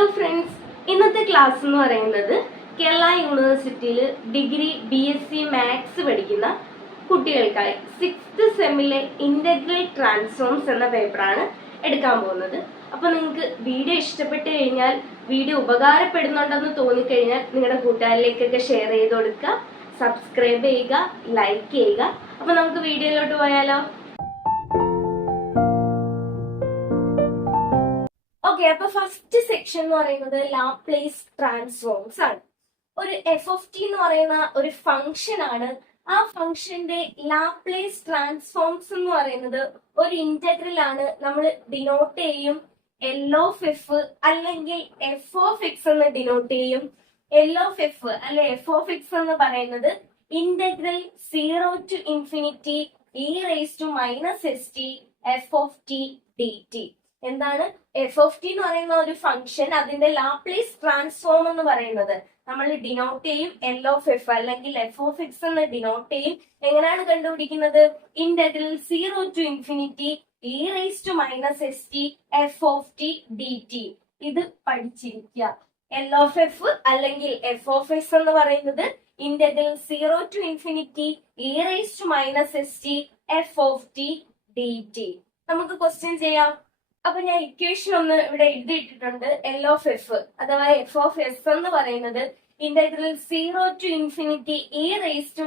Hello friends, ഇന്നത്തെ class എന്ന് പറയുന്നത് കേരള യൂണിവേഴ്സിറ്റിയിൽ ഡിഗ്രി BSc മാത്സ് പഠിക്കുന്ന കുട്ടികൾക്കായി 6th സെമ്മിലെ ഇന്റഗ്രൽ ട്രാൻസ്ഫോംസ് എന്ന പേപ്പറാണ് എടുക്കാൻ പോകുന്നത്. അപ്പോൾ നിങ്ങൾക്ക് വീഡിയോ ഇഷ്ടപ്പെട്ട് കഴിഞ്ഞാൽ, വീഡിയോ ഉപകാരപ്പെടുന്നുണ്ടെന്ന് തോന്നിക്കഴിഞ്ഞാൽ നിങ്ങളുടെ കൂട്ടുകാരിലേക്കൊക്കെ ഷെയർ ചെയ്ത് കൊടുക്കുക, സബ്സ്ക്രൈബ് ചെയ്യുക, ലൈക്ക് ചെയ്യുക. അപ്പോൾ നമുക്ക് വീഡിയോയിലോട്ട് പോയാലോ? ഓക്കെ, അപ്പൊ ഫസ്റ്റ് സെക്ഷൻ എന്ന് പറയുന്നത് ലാപ്ലേസ് ട്രാൻസ്ഫോംസ് ആണ്. ഒരു FT എന്ന് പറയുന്ന ഒരു ഫംഗ്ഷൻ ആണ്. ആ ഫംഗ്ഷന്റെ ലാപ്ലേസ് ട്രാൻസ്ഫോംസ് എന്ന് പറയുന്നത് ഒരു ഇന്റഗ്രൽ ആണ്. നമ്മൾ ഡിനോട്ട് ചെയ്യും L(f) അല്ലെങ്കിൽ f(x) എന്ന് ഡിനോട്ട് ചെയ്യും. L(f) അല്ലെ f(x) എന്ന് പറയുന്നത് integral 0 to infinity e⁻st f(t) dt. എന്താണ് FT എന്ന് പറയുന്ന ഒരു ഫംഗ്ഷൻ? അതിന്റെ ലാപ്ലേസ് ട്രാൻസ്ഫോം എന്ന് പറയുന്നത് നമ്മൾ ഡിനോട്ട് ചെയ്യും L(f) അല്ലെങ്കിൽ f(x) എന്ന് ഡിനോട്ട് ചെയ്യും. എങ്ങനെയാണ് കണ്ടുപിടിക്കുന്നത്? Integral 0 to infinity e⁻st f(t) dt. ഇത് പഠിച്ചിരിക്കുക. L(f) അല്ലെങ്കിൽ f(x) എന്ന് പറയുന്നത് integral 0 to infinity e⁻st f(t) dt. നമുക്ക് ക്വസ്റ്റ്യൻ ചെയ്യാം. അപ്പൊ ഞാൻ ഇക്വേഷൻ ഒന്ന് ഇവിടെ എഴുതിയിട്ടിട്ടുണ്ട്. L(f) അഥവാ f(s) എന്ന് പറയുന്നത് integral 0 to infinity e⁻st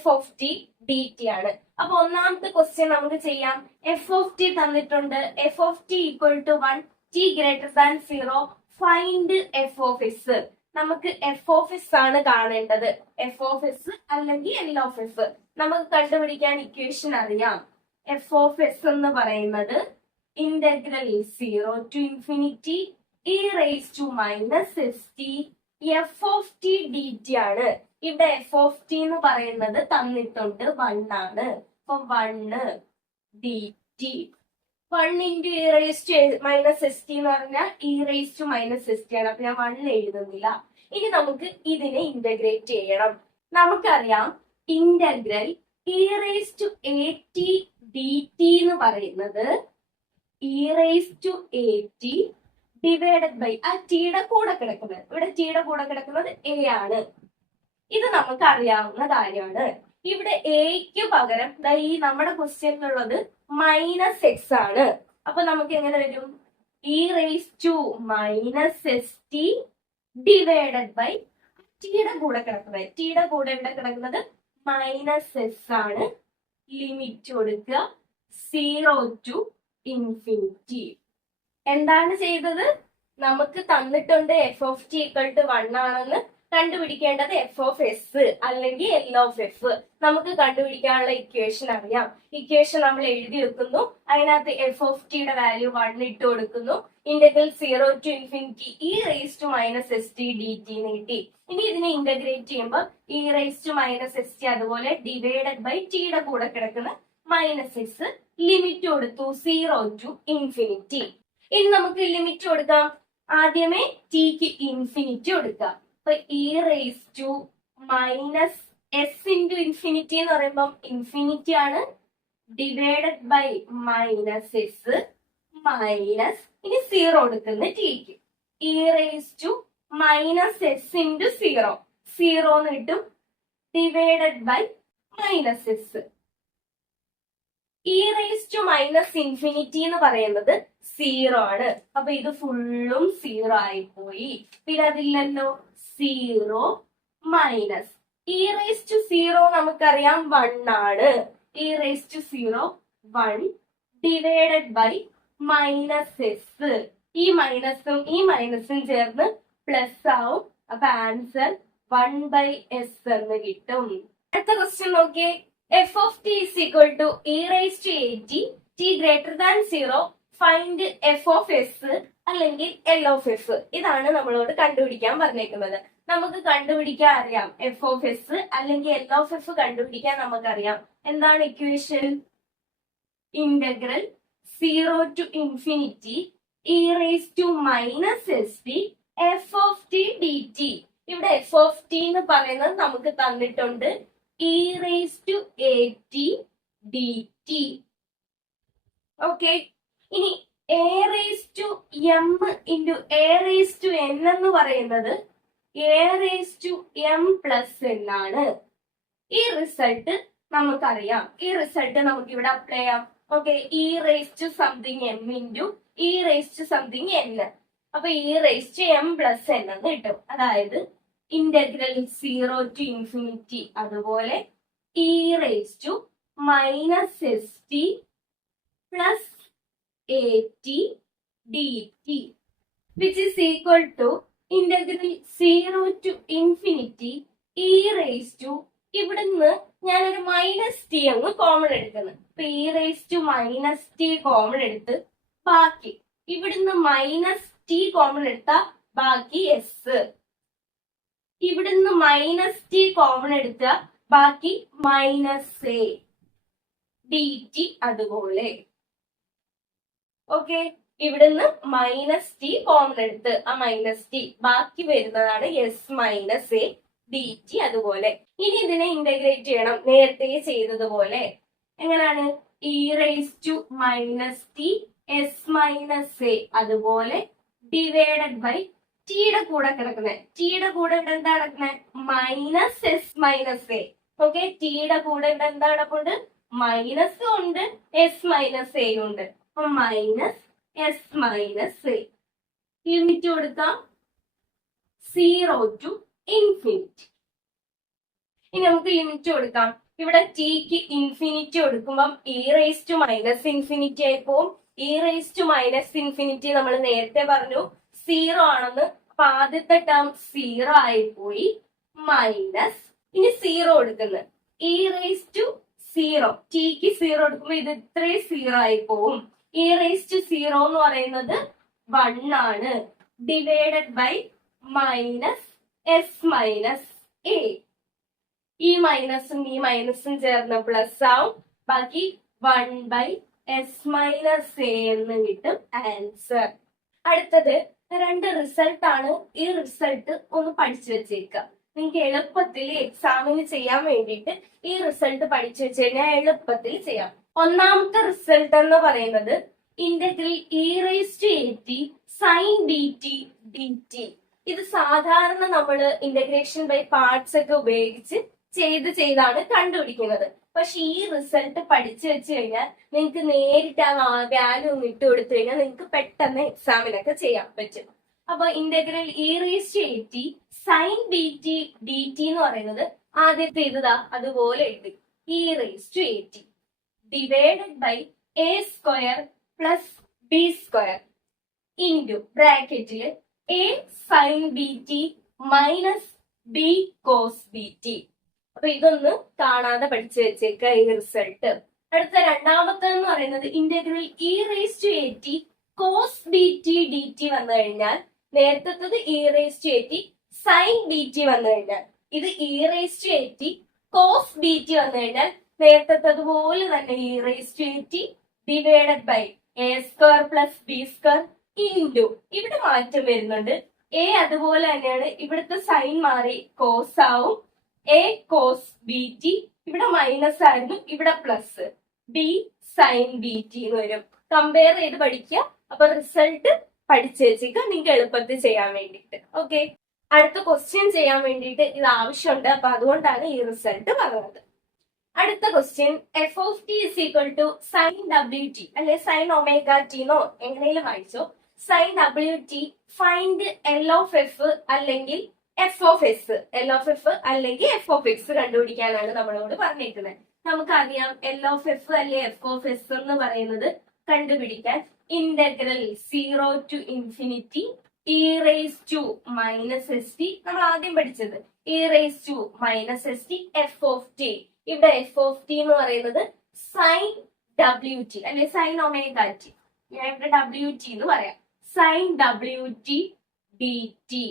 f(t) dt ആണ്. അപ്പൊ ഒന്നാമത്തെ ക്വസ്റ്റ്യൻ നമുക്ക് ചെയ്യാം. f(t) തന്നിട്ടുണ്ട്. f(t = 1, t > 0, find f(s). നമുക്ക് f(s) ആണ് കാണേണ്ടത്. f(s) അല്ലെങ്കിൽ L(f). നമുക്ക് കണ്ടുപിടിക്കാൻ ഇക്വേഷൻ അറിയാം. f(s) എന്ന് പറയുന്നത് integral 0 to infinity e⁻st f(t) dt ആണ്. ഇവിടെ f(t) എന്ന് പറയുന്നത് തന്നിട്ടുണ്ട് 1 ആണ്. അപ്പൊ 1 dt 1 e⁻st എന്ന് പറഞ്ഞാൽ e⁻st ആണ്. അപ്പൊ ഞാൻ 1 എഴുതുന്നില്ല. ഇനി നമുക്ക് ഇതിനെ ഇന്റഗ്രേറ്റ് ചെയ്യണം. നമുക്കറിയാം ഇന്റഗ്രൽ e⁻at dt എന്ന് പറയുന്നത് e⁻at ഡിവൈഡഡ് ബൈ ആ ടീയുടെ കൂടെ കിടക്കുന്നത്, ഇവിടെ ടീയുടെ കൂടെ കിടക്കുന്നത് a ആണ്. ഇത് നമുക്ക് അറിയാവുന്ന കാര്യമാണ്. ഇവിടെ എക്ക് പകരം ഈ നമ്മുടെ ക്വസ്റ്റ്യനിലുള്ളത് -x ആണ്. അപ്പൊ നമുക്ക് എങ്ങനെ വരും? e⁻st ഡിവൈഡഡ് ബൈ ടീയുടെ കൂടെ കിടക്കുന്നത്. ടീയുടെ കൂടെ ഇവിടെ കിടക്കുന്നത് -s ആണ്. ലിമിറ്റ് കൊടുക്കുക 0 to infinity. എന്താണ് ചെയ്തത്? നമുക്ക് തന്നിട്ടുണ്ട് f(t) = 1 ആണെന്ന്. കണ്ടുപിടിക്കേണ്ടത് f(s) അല്ലെങ്കിൽ L(f). നമുക്ക് കണ്ടുപിടിക്കാനുള്ള ഇക്വേഷൻ അറിയാം. ഇക്വേഷൻ നമ്മൾ എഴുതി വെക്കുന്നു. അതിനകത്ത് f(t)യുടെ വാല്യൂ 1 ഇട്ട് കൊടുക്കുന്നു. Integral 0 to infinity e⁻st dt കിട്ടി. ഇനി ഇതിനെ ഇന്റഗ്രേറ്റ് ചെയ്യുമ്പോൾ e⁻st അതുപോലെ ഡിവൈഡഡ് ബൈ ടീയുടെ കൂടെ കിടക്കുന്ന -x, ലിമിറ്റ് കൊടുത്തു 0 to infinity. ഇനി നമുക്ക് ലിമിറ്റ് കൊടുക്കാം. ആദ്യമേ ടിക്ക് ഇൻഫിനിറ്റി കൊടുക്കാം. അപ്പൊ e⁻s into infinity എന്ന് പറയുമ്പോൾ ഇൻഫിനിറ്റി ആണ്. ഡിവൈഡഡ് ബൈ -s മൈനസ് ഇനി 0 കൊടുക്കുന്ന ടിക്ക് e⁻s into 0 0 എന്ന് കിട്ടും. ഡിവൈഡഡ് ബൈ -s e⁻∞ എന്ന് പറയുന്നത് 0 ആണ്. അപ്പൊ ഇത് ഫുള്ളും 0 ആയിപ്പോയി. പിന്നെ അതില്ലല്ലോ 0 മൈനസ് e⁻0 നമുക്കറിയാം 1 ആണ്. e⁻0 1 divided by -s. ഈ മൈനസും ചേർന്ന് പ്ലസ് ആവും. അപ്പൊ ആൻസർ 1/s എന്ന് കിട്ടും. അടുത്ത ക്വസ്റ്റ്യൻ നോക്കിയേ. f(t) = e⁻at t > 0, find f(s) അല്ലെങ്കിൽ L(f). ഇതാണ് നമ്മളോട് കണ്ടുപിടിക്കാൻ പറഞ്ഞേക്കുന്നത്. നമുക്ക് കണ്ടുപിടിക്കാൻ അറിയാം f(s) അല്ലെങ്കിൽ L(f) കണ്ടുപിടിക്കാൻ നമുക്കറിയാം. എന്താണ് equation? Integral 0 to infinity e⁻st f(t) dt. ഇവിടെ f(t) എന്ന് പറയുന്നത് നമുക്ക് തന്നിട്ടുണ്ട് e⁻at dt. ഓക്കെ, ഇനി a raise to m into a raise to n എന്ന് പറയുന്നത് a raise to m plus n ആണ്. ഈ റിസൾട്ട് നമുക്കറിയാം. ഈ റിസൾട്ട് നമുക്ക് ഇവിടെ അപ്ലൈ ചെയ്യാം. Okay, e raise to something m into e raise to something n. അപ്പൊ e raise to m plus n എന്ന് കിട്ടും. അതായത് ഇന്റഗ്രൽ 0 ടു ഇൻഫിനിറ്റി അതുപോലെ e raise to minus S t plus a t d t which is equal to integral 0 to infinity e raise to, ഇവിടുന്ന് ഞാനൊരു minus t അങ്ങ് common എടുക്കുന്നു. അപ്പൊ e raise to minus t common എടുത്ത് ബാക്കി ഇവിടുന്ന് minus t common എടുത്ത ബാക്കി എസ്, ഇവിടുന്ന് മൈനസ് ടി കോമൺ എടുത്ത ബാക്കി മൈനസ് എ ഡി ടി അതുപോലെ. ഓക്കെ, ഇവിടുന്ന് മൈനസ് ടി കോമൺ എടുത്ത് ആ മൈനസ് ടി ബാക്കി വരുന്നതാണ് s minus a d t അതുപോലെ. ഇനി ഇതിനെ ഇന്റഗ്രേറ്റ് ചെയ്യണം നേരത്തെ ചെയ്തതുപോലെ. എങ്ങനെയാണ്? E raise to minus t s minus a അതുപോലെ ഡിവൈഡഡ് ബൈ ടിയുടെ കൂടെ കിടക്കുന്നത്, ടിയുടെ കൂടെ ഇവിടെ എന്താ കിടക്കുന്നത്? Minus s minus a. Okay, ടിയുടെ കൂടെ ഇവിടെ എന്താ കിടപ്പുണ്ട്? മൈനസ് ഉണ്ട്, എസ് മൈനസ് എ ഉണ്ട്. അപ്പൊ minus s minus a. Limit കൊടുക്കാം 0 ടു ഇൻഫിനിറ്റി. ഇനി നമുക്ക് ലിമിറ്റ് കൊടുക്കാം. ഇവിടെ ടിക്ക് ഇൻഫിനിറ്റി കൊടുക്കുമ്പം e raise to minus infinity ആയി പോവും. E raise to minus infinity നമ്മൾ നേരത്തെ പറഞ്ഞു 0 ആണെന്ന്. അപ്പൊ ആദ്യത്തെ ടേം 0 ആയി പോയി. മൈനസ് ഇനി 0 കൊടുക്കുന്നത് ഇ റേസ് ടു 0, ടിക്ക് 0 കൊടുക്കുമ്പോ ഇത് ഇത്രയും 0 ആയി പോവും. ഇ റേസ് ടു 0 എന്ന് പറയുന്നത് 1 ആണ്. Divided by minus s minus a. ഈ മൈനസും ഈ മൈനസും ചേർന്ന് പ്ലസ് ആവും. ബാക്കി 1 ബൈ എസ് മൈനസ് എ എന്ന് കിട്ടും ആൻസർ. അടുത്തത് 2 റിസൾട്ട് ആണ്. ഈ റിസൾട്ട് ഒന്ന് പഠിച്ചു വെച്ചേക്കുക. നിങ്ങൾക്ക് എളുപ്പത്തിൽ എക്സാമിന് ചെയ്യാൻ വേണ്ടിയിട്ട് ഈ റിസൾട്ട് പഠിച്ചു വെച്ച് കഴിഞ്ഞാൽ എളുപ്പത്തിൽ ചെയ്യാം. ഒന്നാമത്തെ റിസൾട്ട് എന്ന് പറയുന്നത് integral e raise to a t sine b t d t. ഇത് സാധാരണ നമ്മൾ ഇന്റഗ്രേഷൻ ബൈ പാർട്സ് ഒക്കെ ഉപയോഗിച്ച് ചെയ്താണ് കണ്ടുപിടിക്കുന്നത്. പക്ഷെ ഈ റിസൾട്ട് പഠിച്ചു വെച്ച് കഴിഞ്ഞാൽ നിങ്ങൾക്ക് നേരിട്ട് ആ വാല്യൂ ഒന്ന് ഇട്ട് കൊടുത്തു കഴിഞ്ഞാൽ നിങ്ങൾക്ക് പെട്ടെന്ന് എക്സാമിനൊക്കെ ചെയ്യാൻ പറ്റും. അപ്പൊ integral e raise to a t sine b t d t എന്ന് പറയുന്നത് ആദ്യത്തെ ഇതാ അതുപോലെ എഴുതി. E raise to a t divided by a square plus b square into ബ്രാക്കറ്റില് a sine b t minus b cos b t. അപ്പൊ ഇതൊന്ന് കാണാതെ പഠിച്ചു വെച്ചേക്ക ഈ റിസൾട്ട്. അടുത്ത രണ്ടാമത്തെന്ന് പറയുന്നത് integral e raise to a t cos b t d t വന്നു കഴിഞ്ഞാൽ നേരത്തെ e raise to a t sine b t വന്നു കഴിഞ്ഞാൽ ഇത് e raise to a t cos b t വന്നു കഴിഞ്ഞാൽ നേരത്തെ അതുപോലെ തന്നെ e raise to a t divided by a square plus b square into ഇവിടെ മാറ്റം വരുന്നുണ്ട്. എ അതുപോലെ തന്നെയാണ്, ഇവിടുത്തെ സൈൻ മാറി കോസ് ആവും. എ കോസ് ബി ടി ഇവിടെ മൈനസ് ആയിരുന്നു, ഇവിടെ plus b sine b t എന്ന് വരും. കമ്പയർ ചെയ്ത് പഠിക്കുക. അപ്പൊ റിസൾട്ട് പഠിച്ചു വെച്ചേക്കുക നിങ്ങൾക്ക് എളുപ്പത്തിൽ ചെയ്യാൻ വേണ്ടിയിട്ട്. ഓക്കെ, അടുത്ത ക്വസ്റ്റ്യൻ ചെയ്യാൻ വേണ്ടിയിട്ട് ഇത് ആവശ്യമുണ്ട്. അപ്പൊ അതുകൊണ്ടാണ് ഈ റിസൾട്ട് പറഞ്ഞത്. അടുത്ത question f of t is equal to sine ഡബ്ല്യു ടി അല്ലെ സൈൻ ഒമേഗ ടിന്നോ എങ്ങനെയും വായിച്ചോ. സൈൻ ഡബ്ല്യു t find L of f അല്ലെങ്കിൽ f of s. L of f അല്ലെങ്കിൽ എഫ് ഓഫ് എക്സ് കണ്ടുപിടിക്കാനാണ് നമ്മളോട് പറഞ്ഞേക്കുന്നത്. നമുക്കറിയാം എൽ ഓഫ് എഫ് അല്ലെ എഫ് ഓഫ് എസ് എന്ന് പറയുന്നത് കണ്ടുപിടിക്കാൻ integral 0 to infinity e raise to minus S t നമ്മൾ ആദ്യം പഠിച്ചത് e raise to minus S t f of t. ഇവിടെ എഫ് ഓഫ് ടി എന്ന് പറയുന്നത് സൈൻ ഡബ്ല്യു ടി അല്ലെ സൈൻ ഒമേഗ ടി. ഞാൻ ഇവിടെ ഡബ്ല്യു ടി എന്ന് പറയാം. സൈൻ ഡബ്ല്യു t d t.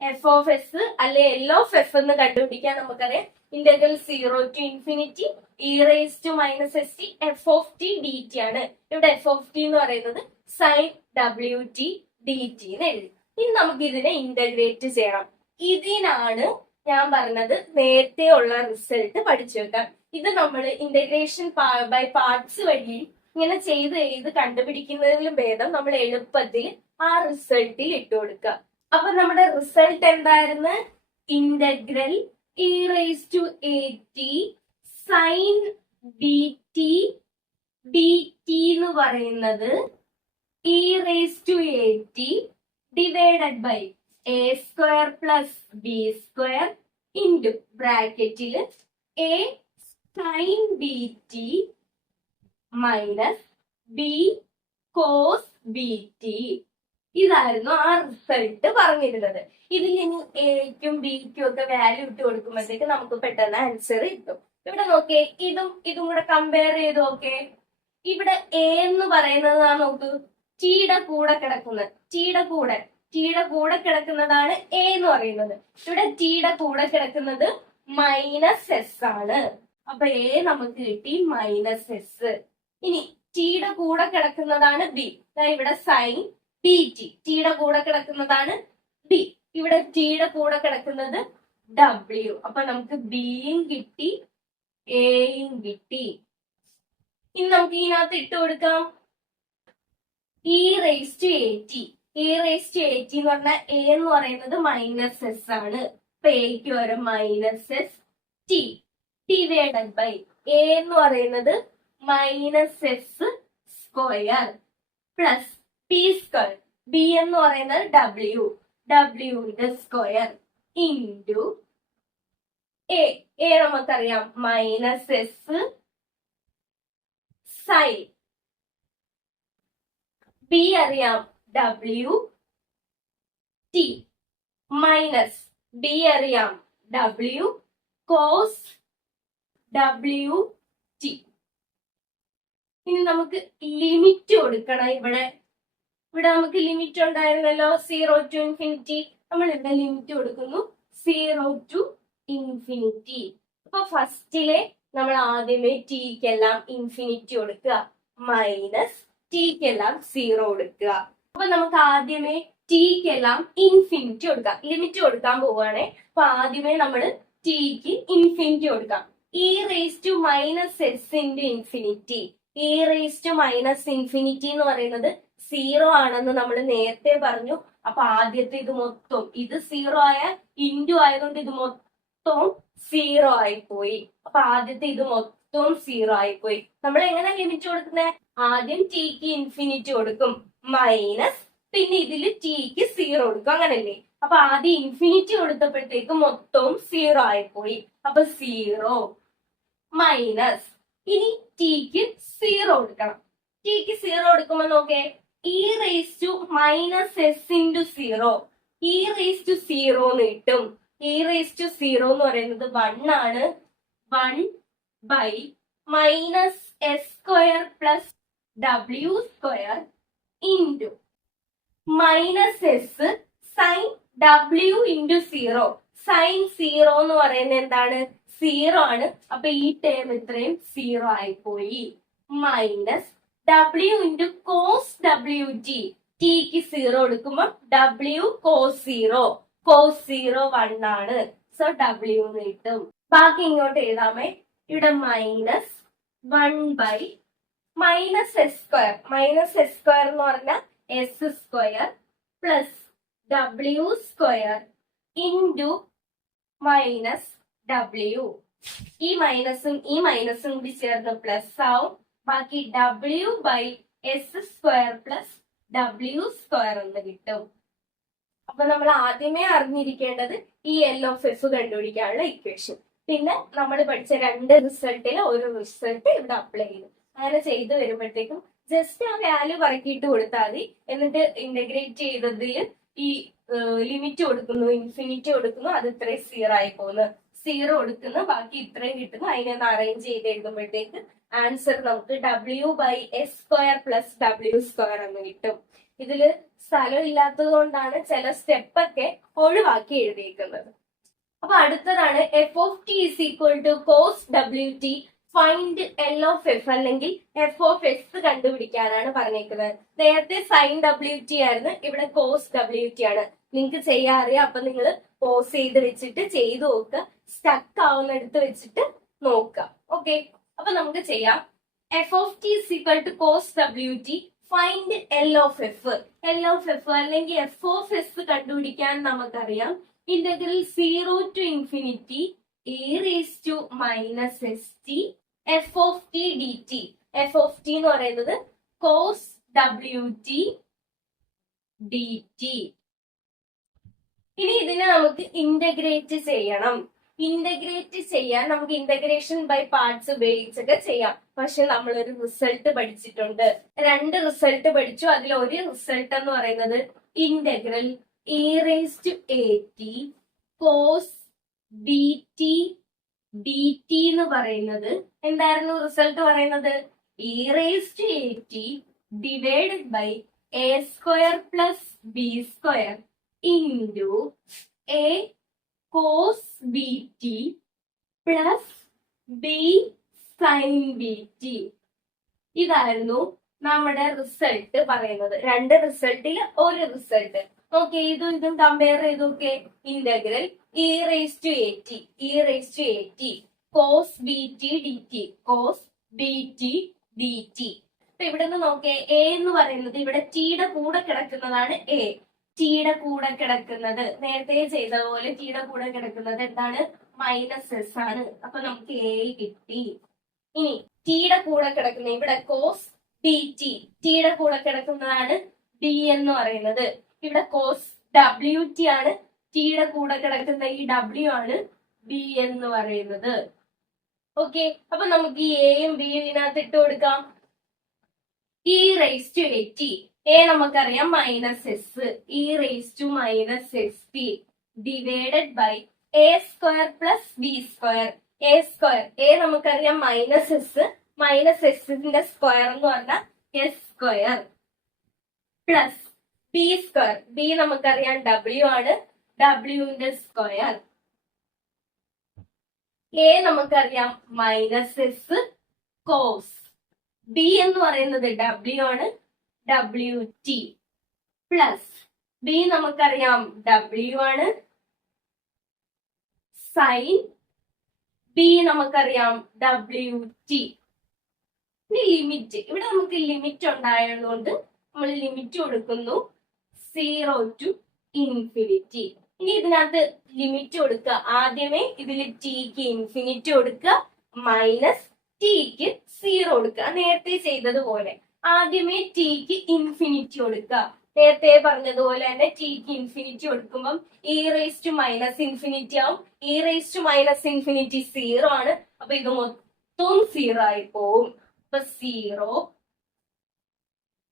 F of s അല്ലെ എൽ ഓഫ് എഫ് എന്ന് കണ്ടുപിടിക്കാൻ നമുക്കറിയാം integral 0 to infinity e raise to minus S t f of t d t ആണ്. ഇവിടെ എഫ് ഓഫ് ടി എന്ന് പറയുന്നത് സൈൻ ഡബ്ല്യു ടി ഡി ടി എന്ന് എഴുതി. ഇനി നമുക്ക് ഇതിനെ ഇന്റഗ്രേറ്റ് ചെയ്യണം. ഇതിനാണ് ഞാൻ പറഞ്ഞത് നേരത്തെ ഉള്ള റിസൾട്ട് പഠിച്ചു വെക്കാം. ഇത് നമ്മൾ ഇന്റഗ്രേഷൻ ബൈ പാർട്സ് വഴി ഇങ്ങനെ ചെയ്ത് കണ്ടുപിടിക്കുന്നതിലും ഭേദം നമ്മൾ എളുപ്പത്തിൽ ആ റിസൾട്ടിൽ ഇട്ട് കൊടുക്കുക. അപ്പൊ നമ്മുടെ റിസൾട്ട് എന്തായിരുന്നു? Integral e raised to at sin dt dt എന്ന് പറയുന്നത് e raised to at divided by a square plus b square into ബ്രാക്കറ്റിൽ a sin dt minus b cos bt. ഇതായിരുന്നു ആ റിസൾട്ട് പറഞ്ഞിരുന്നത്. ഇതിൽ ഇനി എക്കും ബിക്കും ഒക്കെ വാല്യൂ ഇട്ട് കൊടുക്കുമ്പോഴത്തേക്ക് നമുക്ക് പെട്ടെന്ന് ആൻസർ കിട്ടും. ഇവിടെ നോക്കിയേ, ഇതും കൂടെ കമ്പയർ ചെയ്ത് നോക്കേ. ഇവിടെ എ എന്ന് പറയുന്നത് നോക്കൂ, ടിയുടെ കൂടെ കിടക്കുന്നതാണ് എ എന്ന് പറയുന്നത്. ഇവിടെ ടിയുടെ കൂടെ കിടക്കുന്നത് മൈനസ് എസ് ആണ്. അപ്പൊ എ നമുക്ക് കിട്ടി മൈനസ് എസ്. ഇനി ടിയുടെ കൂടെ കിടക്കുന്നതാണ് ബി. ഇവിടെ സൈൻ ഡി ടി, ടിയുടെ കൂടെ കിടക്കുന്നതാണ് ബി. ഇവിടെ ടിയുടെ കൂടെ കിടക്കുന്നത് ഡബ്ല്യു. അപ്പൊ നമുക്ക് ബിയും കിട്ടി എയും കിട്ടി. ഇനി നമുക്ക് ഇതിനകത്ത് ഇട്ട് കൊടുക്കാം e raise to a t. E raise to a t എന്ന് പറഞ്ഞാൽ എ എന്ന് പറയുന്നത് മൈനസ് എസ് ആണ്. അപ്പൊ എക്ക് വരും minus S T divided by A എന്ന് പറയുന്നത് minus S square plus T square. B എന്ന് പറയുന്നത് ഡബ്ല്യുവിന്റെ സ്ക്വയർ ഇൻറ്റു എ. എ നമുക്കറിയാം മൈനസ് എസ് സൈൻ. ബി അറിയാം ഡബ്ല്യു ടി മൈനസ് ബി അറിയാം ഡബ്ല്യു കോസ് ഡബ്ല്യു ടി. ഇനി നമുക്ക് ലിമിറ്റ് കൊടുക്കണം. ഇവിടെ നമുക്ക് ലിമിറ്റ് ഉണ്ടായിരുന്നല്ലോ 0 to ഇൻഫിനിറ്റി. നമ്മൾ ഇവിടെ ലിമിറ്റ് കൊടുക്കുന്നു 0 to ഇൻഫിനിറ്റി. അപ്പൊ ഫസ്റ്റിലെ നമ്മൾ ആദ്യമേ ടിക്കെല്ലാം ഇൻഫിനിറ്റി കൊടുക്കുക, മൈനസ് ടിക്കെല്ലാം 0 കൊടുക്കുക. അപ്പൊ നമുക്ക് ആദ്യമേ ടിക്കെല്ലാം ഇൻഫിനിറ്റി കൊടുക്കാം, ലിമിറ്റ് കൊടുക്കാൻ പോവുകയാണെ. അപ്പൊ ആദ്യമേ നമ്മൾ ടിക്ക് ഇൻഫിനിറ്റി കൊടുക്കാം. E raise to minus s into infinity. E raise to minus infinity എന്ന് പറയുന്നത് 0 ആണെന്ന് നമ്മൾ നേരത്തെ പറഞ്ഞു. അപ്പൊ ആദ്യത്തെ ഇത് മൊത്തം ഇത് 0 ആയ ഇൻറ്റു ആയതുകൊണ്ട് ഇത് മൊത്തം 0 ആയിപ്പോയി. അപ്പൊ ആദ്യത്തെ ഇത് മൊത്തം 0 ആയിപ്പോയി. നമ്മൾ എങ്ങനെ ലിമിറ്റ് കൊടുക്കുന്നത്? ആദ്യം ടിക്ക് ഇൻഫിനിറ്റി കൊടുക്കും, മൈനസ് പിന്നെ ഇതില് ടിക്ക് 0 കൊടുക്കും, അങ്ങനല്ലേ? അപ്പൊ ആദ്യം ഇൻഫിനിറ്റി കൊടുത്തപ്പോഴത്തേക്ക് മൊത്തം 0 ആയിപ്പോയി. അപ്പൊ 0 മൈനസ് ഇനി ടിക്ക് 0 കൊടുക്കണം. ടിക്ക് 0 കൊടുക്കുമ്പോ നോക്കേ, e raise to minus s into 0. E raise to 0 എന്ന് കിട്ടും. ഇ റേസ് ടു 0 എന്ന് പറയുന്നത് 1 ആണ്. 1 by minus S square plus W square into minus S sine W into 0. Sine 0 എന്ന് പറയുന്നത് എന്താണ്? 0 ആണ്. അപ്പൊ ഈ ടേം ഇത്രയും 0 ആയിപ്പോയി. Minus W into cos W T. Tick 0 കൊടുക്കുമ്പോ ഡബ്ല്യു കോസ് 0. കോസ് 0 1 ആണ്. സോ ഡബ്ല്യു എന്ന് കിട്ടും. ബാക്കി ഇങ്ങോട്ട് എഴുതാമേ. ഇവിടെ minus 1 by minus S square. Minus S square എന്ന് പറഞ്ഞാൽ S square plus W square into minus W. ഈ മൈനസും കൂടി ചേർന്ന് പ്ലസ് ആവും. ബാക്കി W by S square plus W square എന്ന് കിട്ടും. അപ്പൊ നമ്മൾ ആദ്യമേ അറിഞ്ഞിരിക്കേണ്ടത് ഈ എൽ ഓഫ് എഫ് കണ്ടുപിടിക്കാനുള്ള ഇക്വേഷൻ. പിന്നെ നമ്മൾ പഠിച്ച 2 റിസൾട്ടിൽ ഒരു റിസൾട്ട് ഇവിടെ അപ്ലൈ ചെയ്തു. അങ്ങനെ ചെയ്ത് വരുമ്പോഴത്തേക്കും ജസ്റ്റ് ആ വാല്യൂ പറക്കിയിട്ട് കൊടുത്താൽ മതി. എന്നിട്ട് ഇന്റഗ്രേറ്റ് ചെയ്തതിൽ ഈ ലിമിറ്റ് കൊടുക്കുന്നു, ഇൻഫിനിറ്റി കൊടുക്കുന്നു, അത് ഇത്രയും 0 ആയി പോകുന്നു. 0 കൊടുക്കുന്നു, ബാക്കി ഇത്രയും കിട്ടുന്നു. അതിനൊന്ന് അറേഞ്ച് ചെയ്ത് എഴുതുമ്പോഴത്തേക്ക് ആൻസർ നമുക്ക് W by S square plus W square എന്ന് കിട്ടും. ഇതില് സ്ഥലം ഇല്ലാത്തത് കൊണ്ടാണ് ചില സ്റ്റെപ്പൊക്കെ ഒഴിവാക്കി എഴുതിയിരിക്കുന്നത്. അപ്പൊ അടുത്തതാണ് f of t is equal to cos W t find L of f അല്ലെങ്കിൽ എഫ് ഓഫ് എക്സ് കണ്ടുപിടിക്കാനാണ് പറഞ്ഞേക്കുന്നത്. നേരത്തെ സൈൻ ഡബ്ല്യു ടി ആയിരുന്നു, ഇവിടെ കോസ് ഡബ്ല്യു ടി ആണ്. നിങ്ങൾക്ക് ചെയ്യാറിയാം. അപ്പൊ നിങ്ങൾ പോസ് ചെയ്ത് വെച്ചിട്ട് ചെയ്തു നോക്കുക, സ്റ്റക്ക് ആവുന്നിടത്ത് വെച്ചിട്ട് നോക്കുക. ഓക്കെ, അപ്പൊ നമുക്ക് ചെയ്യാം. F of t is equal to cos W t. Find L of f. L of f അല്ലെങ്കിൽ എഫ് ഓഫ് എസ് കണ്ടുപിടിക്കാൻ നമുക്കറിയാം integral 0 to infinity e raised to minus st f of t dt. f of t എന്ന് പറയുന്നത് cos wt dt. ഇനി ഇതിനെ നമുക്ക് integrate ചെയ്യണം. Integrate ചെയ്യാൻ നമുക്ക് ഇന്റഗ്രേഷൻ ബൈ പാർട്സ് ഉപയോഗിച്ചൊക്കെ ചെയ്യാം. പക്ഷെ നമ്മളൊരു റിസൾട്ട് പഠിച്ചിട്ടുണ്ട്. 2 റിസൾട്ട് പഠിച്ചു. അതിൽ ഒരു റിസൾട്ട് എന്ന് പറയുന്നത് integral e raised to at cos bt dt എന്ന് പറയുന്നത് എന്തായിരുന്നു റിസൾട്ട് പറയുന്നത്? e raised to at divided by a square plus b square into a cos bt plus b sin bt. ഇതായിരുന്നു നമ്മുടെ റിസൾട്ട് പറയുന്നത്. 2 റിസൾട്ടിൽ ഒരു റിസൾട്ട്. ഓക്കെ, ഇതും compare ചെയ്ത് നോക്കെ. Integral e raised to at cos bt dt cos bt dt. അപ്പൊ ഇവിടെ നിന്ന് നോക്കേ, എ എന്ന് പറയുന്നത് ഇവിടെ ടിയുടെ കൂടെ കിടക്കുന്നതാണ്. എ ടിയുടെ കൂടെ കിടക്കുന്നത് നേരത്തെ ചെയ്ത പോലെ ടിയുടെ കൂടെ കിടക്കുന്നത് എന്താണ്? മൈനസ് എസ് ആണ്. അപ്പൊ നമുക്ക് എ കിട്ടി. ഇനി ടിയുടെ കൂടെ കിടക്കുന്ന ഇവിടെ കോസ് ഡി ടി, ടിയുടെ കൂടെ കിടക്കുന്നതാണ് ഡി എന്ന് പറയുന്നത്. ഇവിടെ കോസ് ഡബ്ല്യു ടി ആണ്. ടിയുടെ കൂടെ കിടക്കുന്ന ഈ ഡബ്ല്യു ആണ് ബി എന്ന് പറയുന്നത്. ഓക്കെ, അപ്പൊ നമുക്ക് ഈ എയും ബിയും ഇതിനകത്ത് ഇട്ട് കൊടുക്കാം. E raise to a t, a നമുക്കറിയാം minus s, e raise to minus S T divided by a square plus b square. A square, a നമുക്കറിയാം മൈനസ് എസിന്റെ സ്ക്വയർ എന്ന് പറഞ്ഞാൽ S square plus b square, b നമുക്കറിയാം ഡബ്ല്യു ആണ്, ഡബ്ല്യുവിന്റെ square. A നമുക്കറിയാം മൈനസ് എസ് കോസ്, ബി എന്ന് പറയുന്നത് ഡബ്ല്യു ആണ്, ഡബ്ല്യു ടി പ്ലസ് ബി നമുക്കറിയാം ഡബ്ല്യു ആണ്, സൈൻ ബി നമുക്കറിയാം ഡബ്ല്യു ടി. ഇനി ലിമിറ്റ്, ഇവിടെ നമുക്ക് ലിമിറ്റ് ഉണ്ടായതുകൊണ്ട് നമ്മൾ ലിമിറ്റ് കൊടുക്കുന്നു 0 to infinity. ഇനി ഇതിനകത്ത് ലിമിറ്റ് കൊടുക്കുക. ആദ്യമേ ഇതിൽ ടിക്ക് ഇൻഫിനിറ്റി കൊടുക്കുക, മൈനസ് ടിക്ക് 0 കൊടുക്കുക. നേരത്തെ ചെയ്തതുപോലെ ആദ്യമേ ടിക്ക് ഇൻഫിനിറ്റി കൊടുക്കുക. നേരത്തെ പറഞ്ഞതുപോലെ തന്നെ ടിക്ക് ഇൻഫിനിറ്റി കൊടുക്കുമ്പോൾ e raise to minus infinity ആവും. E raise to minus infinity 0 ആണ്. അപ്പൊ ഇത് മൊത്തം 0 ആയി പോവും. അപ്പൊ 0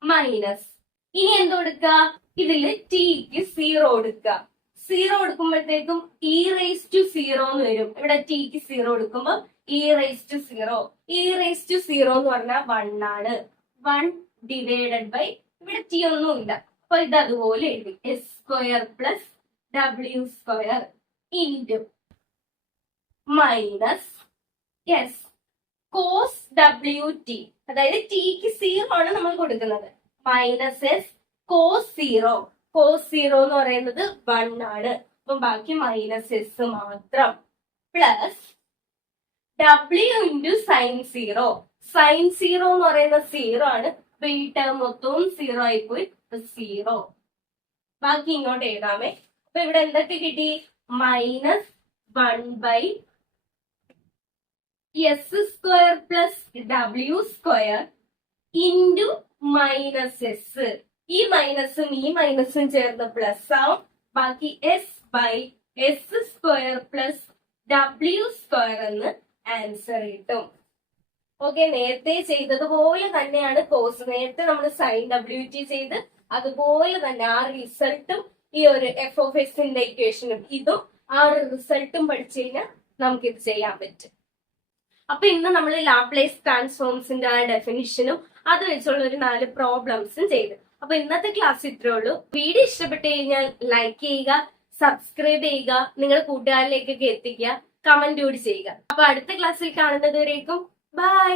മൈനസ്, ഇനി എന്ത് കൊടുക്കുക? ഇതില് ടിക്ക് 0 കൊടുക്കുക. 0 കൊടുക്കുമ്പോഴത്തേക്കും ഇ റേസ് ടു 0 എന്ന് വരും. ഇവിടെ ടിക്ക് 0 കൊടുക്കുമ്പോ e raise to 0. E raise to 0 എന്ന് പറഞ്ഞാൽ 1 ആണ്. 1 ഡിവൈഡഡ് ബൈ ഇവിടെ ടി ഒന്നുമില്ല. അപ്പൊ ഇത് അതുപോലെ എഴുതി S square plus W square into minus S cos W T, അതായത് ടിക്ക് 0 ആണ് നമ്മൾ കൊടുക്കുന്നത്, മൈനസ് എസ് കോസ് 0. കോസ് 0 എന്ന് പറയുന്നത് 1 ആണ്. അപ്പൊ ബാക്കി മൈനസ് എസ് മാത്രം പ്ലസ് ഡബ്ല്യു ഇൻറ്റു സൈൻ 0. സൈൻ 0 എന്ന് പറയുന്ന 0 ആണ്. അപ്പൊ ഈ ടേം മൊത്തവും 0 ആയിപ്പോയി. 0 ബാക്കി ഇങ്ങോട്ട് എഴുതാമേ. അപ്പൊ ഇവിടെ എന്തൊക്കെ കിട്ടി? Minus 1 by S square plus W square into minus s. ഈ മൈനസും ഈ മൈനസും ചേർന്ന് പ്ലസ് ആവും. ബാക്കി s by S square plus W square എന്ന് ആൻസർ കിട്ടും. ഓക്കെ, നേരത്തെ ചെയ്തതുപോലെ തന്നെയാണ് കോസ്. നേരത്തെ നമ്മൾ സൈൻ ഡബ്ല്യു ടി ചെയ്ത് അതുപോലെ തന്നെ ആ റിസൾട്ടും ഈ ഒരു എഫ് ഓഫ് എസിന്റെ ഇക്വേഷനും ഇതും ആ ഒരു റിസൾട്ടും പഠിച്ചു കഴിഞ്ഞാൽ നമുക്കിത് ചെയ്യാൻ പറ്റും. അപ്പൊ ഇന്ന് നമ്മൾ ലാപ്ലേസ് ട്രാൻസ്ഫോംസിന്റെ ആ ഡെഫിനിഷനും അത് വെച്ചുള്ള ഒരു 4 പ്രോബ്ലംസും ചെയ്തു. അപ്പൊ ഇന്നത്തെ ക്ലാസ് ഇത്രേ ഉള്ളൂ. വീഡിയോ ഇഷ്ടപ്പെട്ടു കഴിഞ്ഞാൽ ലൈക്ക് ചെയ്യുക, സബ്സ്ക്രൈബ് ചെയ്യുക, നിങ്ങളുടെ കൂട്ടുകാരിലേക്കൊക്കെ എത്തിക്കുക, കമന്റ് കൂടി ചെയ്യുക. അപ്പൊ അടുത്ത ക്ലാസ്സിൽ കാണുന്നത് വരേക്കും ബൈ.